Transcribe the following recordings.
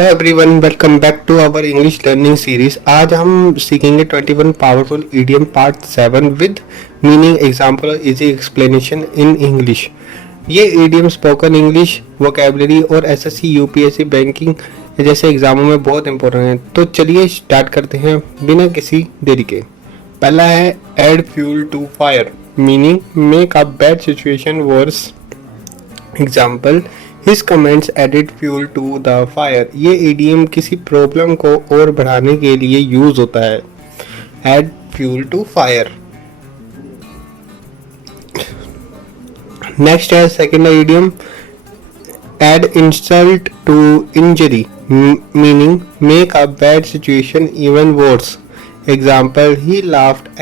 Hello everyone, welcome back to our English learning series. आज हम सीखेंगे 21 powerful idiom part 7 with meaning, example और easy explanation in English. ये idiom spoken English, vocabulary और SSC, UPSC, banking जैसे एग्जामों में बहुत इंपॉर्टेंट है। तो चलिए स्टार्ट करते हैं बिना किसी देरी के। पहला है add fuel to fire, meaning make a bad situation worse. Example his comments added fuel to the fire. ये ईडियम किसी प्रॉब्लम को और बढ़ाने के लिए यूज होता है। Add fuel to fire. Next है second idiom add insult to injury, meaning make a bad situation even worse. Example he laughed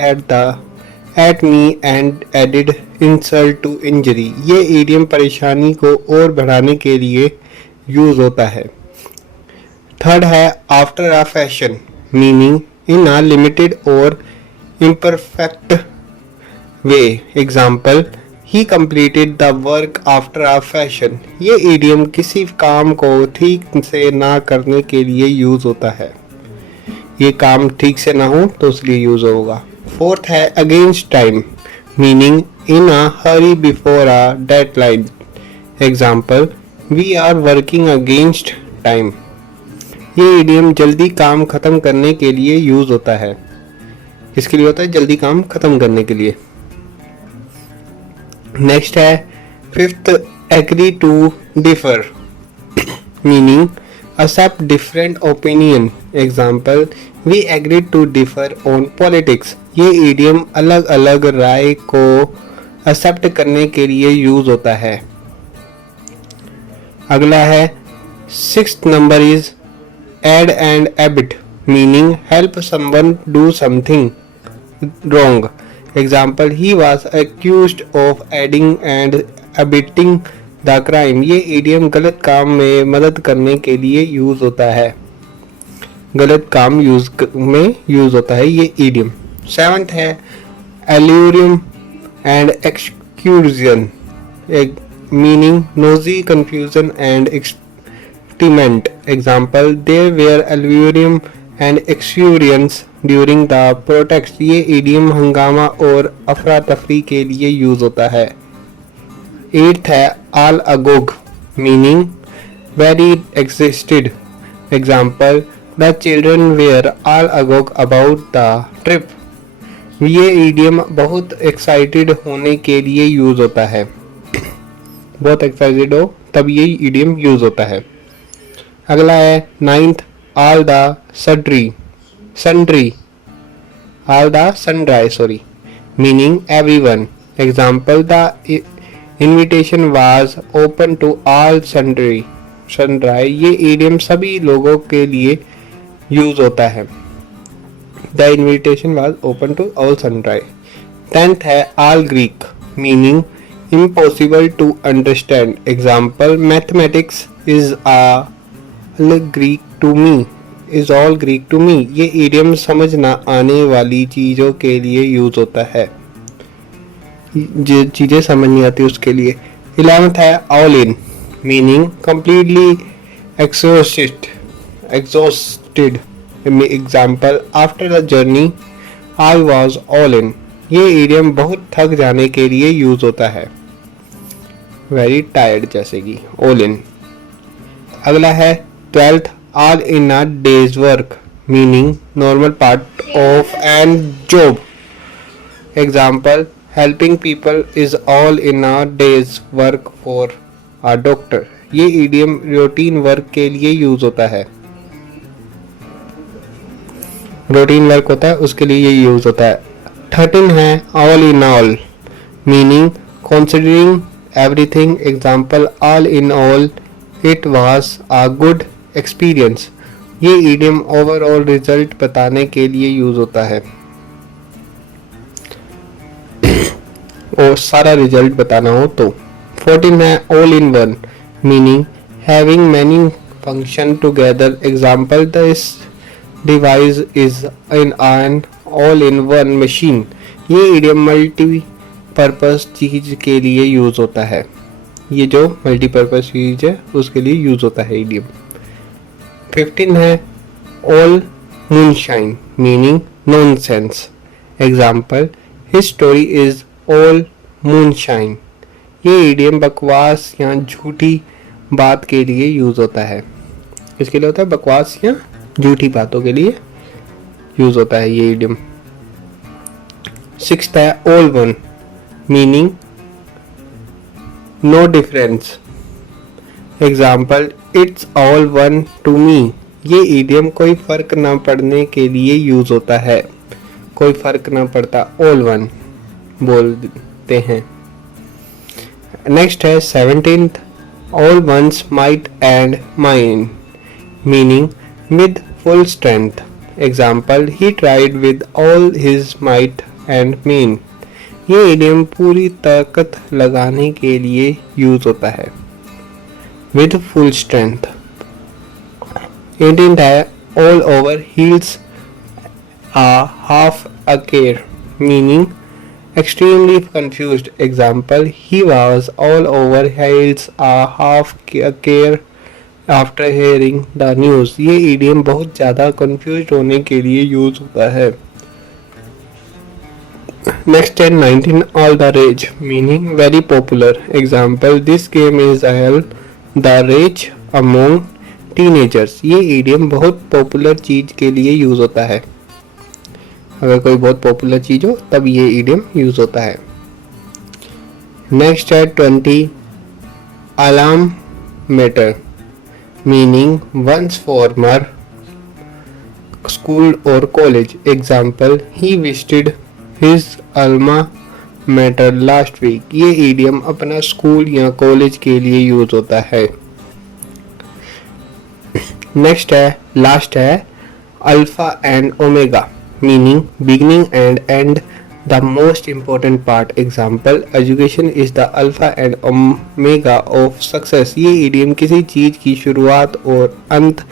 at me and added insult to injury. ये ईडियम परेशानी को और बढ़ाने के लिए यूज होता है। थर्ड है after a fashion, meaning in a limited और imperfect way. Example he completed the work after a fashion. ये ईडियम किसी काम को ठीक से ना करने के लिए यूज होता है। ये काम ठीक से ना हो तो इसलिए यूज होगा। फोर्थ है against time, meaning in a hurry before a deadline. Example, we are working against time. ये इडियम जल्दी काम खत्म करने के लिए यूज होता है। किसके लिए होता है? जल्दी काम खत्म करने के लिए। नेक्स्ट है fifth agree to differ, meaning accept different opinion. Example, we agreed to differ on politics. ये इडियम अलग अलग राय को एक्सेप्ट करने के लिए यूज होता है। अगला है sixth number is aid and abet, meaning help someone do something wrong. Example he was accused of aiding and abetting the crime. ये इडियम गलत काम में मदद करने के लिए यूज होता है। गलत काम में यूज होता है ये इडियम। सेवंथ है alarums and excursions, meaning noisy confusion and experiment. Example there were alarums and excursions during the protest. ये इडियम हंगामा और अफरा तफरी के लिए यूज होता है। एट्थ है all agog, meaning very existed. Example the children were all agog about the trip. ये इडियम बहुत एक्साइटेड होने के लिए यूज होता है। बहुत एक्साइटेड हो तब ये इडियम यूज होता है। अगला है ninth all the sundry all the sunrise sorry, meaning everyone. Example the invitation was open to all sunrise. ये इडियम सभी लोगों के लिए यूज होता है। The invitation was open to all sunrise. Tenth है all Greek, meaning impossible to understand. Example mathematics is all Greek to me. ये idiom समझ ना आने वाली चीजों के लिए यूज होता है। जो चीजें समझ नहीं आती उसके लिए। 11th है all in, meaning completely exhausted. Example after the journey I was all in. ये इडियम बहुत थक जाने के लिए यूज होता है। वेरी टायर्ड जैसे कि ऑल इन। अगला है 12th all in a day's work, meaning normal part of an job. Example helping people is all in a day's work for a doctor. ये इडियम रूटीन वर्क के लिए use होता है। Routine work होता है उसके लिए ये यूज होता है। 13 है all in all, meaning considering everything. Example all in all it was a good experience. ये इडियम ओवरऑल रिजल्ट बताने के लिए यूज होता है और सारा रिजल्ट बताना हो तो। 14 है all in one, meaning having many function together. Example this device is in an all in one machine. ये इडियम मल्टीपर्पज चीज के लिए यूज होता है। ये जो मल्टीपर्पज चीज है उसके लिए यूज होता है इडियम। 15 है all moonshine meaning nonsense. Example his story is all moonshine. ये इडियम बकवास या झूठी बात के लिए यूज होता है। किसके लिए होता है? बकवास या झूठी बातों के लिए यूज होता है ये इडियम। 6th है all one meaning no difference. Example it's all one to me. ये इडियम कोई फर्क ना पड़ने के लिए यूज होता है। कोई फर्क ना पड़ता, ऑल वन बोलते हैं। नेक्स्ट है 17th all one's might and main meaning with full strength. Example he tried with all his might and mean. ये इडियम पूरी ताकत लगाने के लिए यूज होता है, विद फुल स्ट्रेंथ। 18th है all over heels a half a care meaning extremely confused. Example he was all over heels a half a care after hearing the news. ये idiom बहुत ज़्यादा confused होने के लिए use होता है। Next है 19 all the rage meaning very popular. Example this game is all the rage among teenagers. ये idiom बहुत पॉपुलर चीज के लिए यूज होता है। अगर कोई बहुत पॉपुलर चीज हो तब ये इडियम यूज होता है। नेक्स्ट है 20 alarm mater meaning once former school और college. Example he visited his alma mater last week. ये इडियम अपना स्कूल या कॉलेज के लिए यूज होता है। नेक्स्ट है लास्ट है alpha and omega meaning beginning and end, the most important part. Example education is the alpha and omega of success. ये idiom किसी चीज की शुरुआत और अंत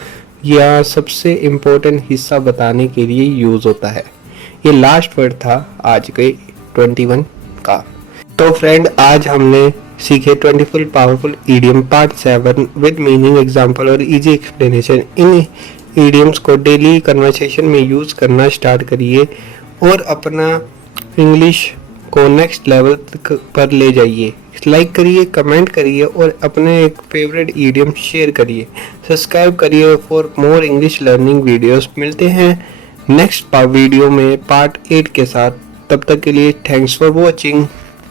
या सबसे इम्पोर्टेंट हिस्सा बताने के लिए यूज होता है। ये लास्ट वर्ड था आज के 21 का। तो फ्रेंड आज हमने सीखे 24 powerful idiom part 7 with meaning example और इजी एक्सप्लेनेशन। इन इडियम्स को डेली कन्वर्सेशन में यूज़ करना स्टार्ट करिए और अपना इंग्लिश को नेक्स्ट लेवल पर ले जाइए। लाइक करिए, कमेंट करिए और अपने एक फेवरेट इडियम शेयर करिए। सब्सक्राइब करिए for more English learning videos. मिलते हैं नेक्स्ट वीडियो में पार्ट 8 के साथ। तब तक के लिए थैंक्स फॉर वॉचिंग।